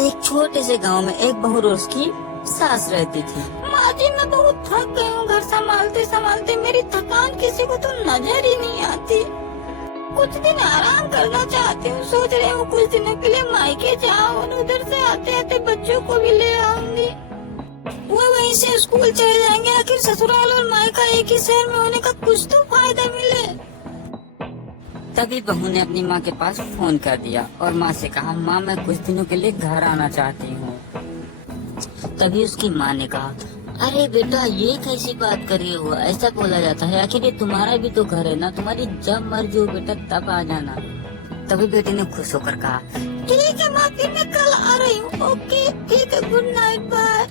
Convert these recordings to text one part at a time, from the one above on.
एक छोटे से गांव में एक बहू और उसकी सास रहती थी। माँ जी, मैं बहुत थक गई हूँ, घर संभालते संभालते मेरी थकान किसी को तो नजर ही नहीं आती। कुछ दिन आराम करना चाहती हूँ, सोच रही हूँ कुछ दिनों के लिए मायके जाऊँ और उधर से आते आते बच्चों को भी ले आऊंगी। वो वहीं से स्कूल चले जाएंगे। आखिर ससुराल और मायका एक ही शहर में होने का कुछ तो फायदा मिले। तभी बहू ने अपनी माँ के पास फोन कर दिया और माँ से कहा, माँ मैं कुछ दिनों के लिए घर आना चाहती हूँ। तभी उसकी माँ ने कहा, अरे बेटा ये कैसी बात कर रही हो, ऐसा बोला जाता है, आखिर ये तुम्हारा भी तो घर है ना, तुम्हारी जब मर्जी हो बेटा तब आ जाना। तभी बेटी ने खुश होकर कहा, ठीक है माँ, फिर मैं कल आ रही हूँ। ओके ठीक है, गुड नाइट, बाय।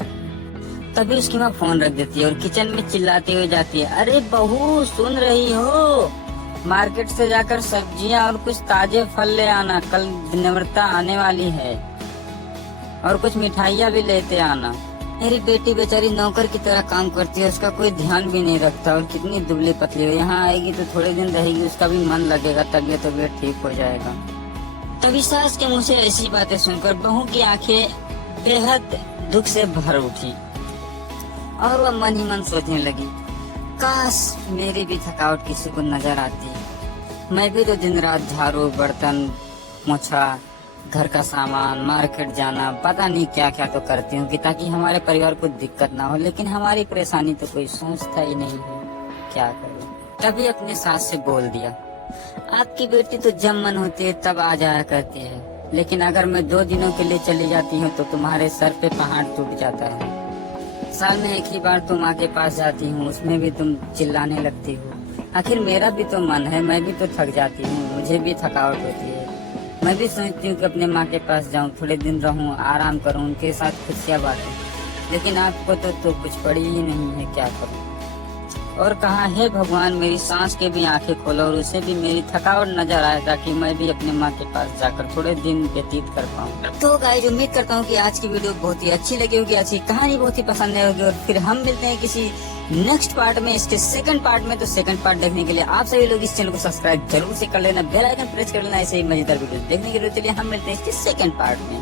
तभी उसकी माँ फोन रख देती है और किचन में चिल्लाती हुई जाती है, अरे बहू सुन रही हो, मार्केट से जाकर सब्जियां और कुछ ताजे फल ले आना, कल निमरता आने वाली है, और कुछ मिठाइयाँ भी लेते आना। मेरी बेटी बेचारी नौकर की तरह काम करती है, उसका कोई ध्यान भी नहीं रखता और कितनी दुबली पतली हो, यहाँ आएगी तो थोड़े दिन रहेगी, उसका भी मन लगेगा, तबीयत ठीक हो जाएगा। तभी सास के मुँह से ऐसी बातें सुनकर बहू की आंखें बेहद दुख से भर उठी और वह मन ही मन सोचने लगी, काश मेरी भी थकावट किसी को नजर आती। मैं भी तो दिन रात झाड़ू, बर्तन, पोछा, घर का सामान, मार्केट जाना, पता नहीं क्या क्या तो करती हूँ कि ताकि हमारे परिवार को दिक्कत ना हो, लेकिन हमारी परेशानी तो कोई सोचता ही नहीं है, क्या करूँ। तभी अपने सास से बोल दिया, आपकी बेटी तो जब मन होती है तब आ जाया करती है, लेकिन अगर मैं 2 दिनों के लिए चली जाती हूँ तो तुम्हारे सर पे पहाड़ टूट जाता है। साल में एक ही बार तुम माँ के पास जाती हूँ, उसमें भी तुम चिल्लाने लगती हो। आखिर मेरा भी तो मन है, मैं भी तो थक जाती हूँ, मुझे भी थकावट होती है। मैं भी सोचती हूँ कि अपने माँ के पास जाऊँ, थोड़े दिन रहूँ, आराम करूँ, उनके साथ खुशियाँ बांटूं, लेकिन आपको तो कुछ पड़ी ही नहीं है, क्या करूँ। और कहा, हे भगवान मेरी सांस के भी आंखें खोलो और उसे भी मेरी थकावट नजर आए, ताकि मैं भी अपने माँ के पास जाकर थोड़े दिन व्यतीत कर पाऊँ। तो गाइस, उम्मीद करता हूँ कि आज की वीडियो बहुत ही अच्छी लगी होगी, आज की कहानी बहुत ही पसंद आई होगी, और फिर हम मिलते हैं किसी नेक्स्ट पार्ट में, इसके सेकंड पार्ट में। तो सेकंड पार्ट देखने के लिए आप सभी लोग इस चैनल को सब्सक्राइब जरूर से कर लेना, बेल आइकन प्रेस कर लेना ऐसे ही मजेदार वीडियो देखने के लिए। चलिए हम मिलते हैं इसके सेकंड पार्ट में।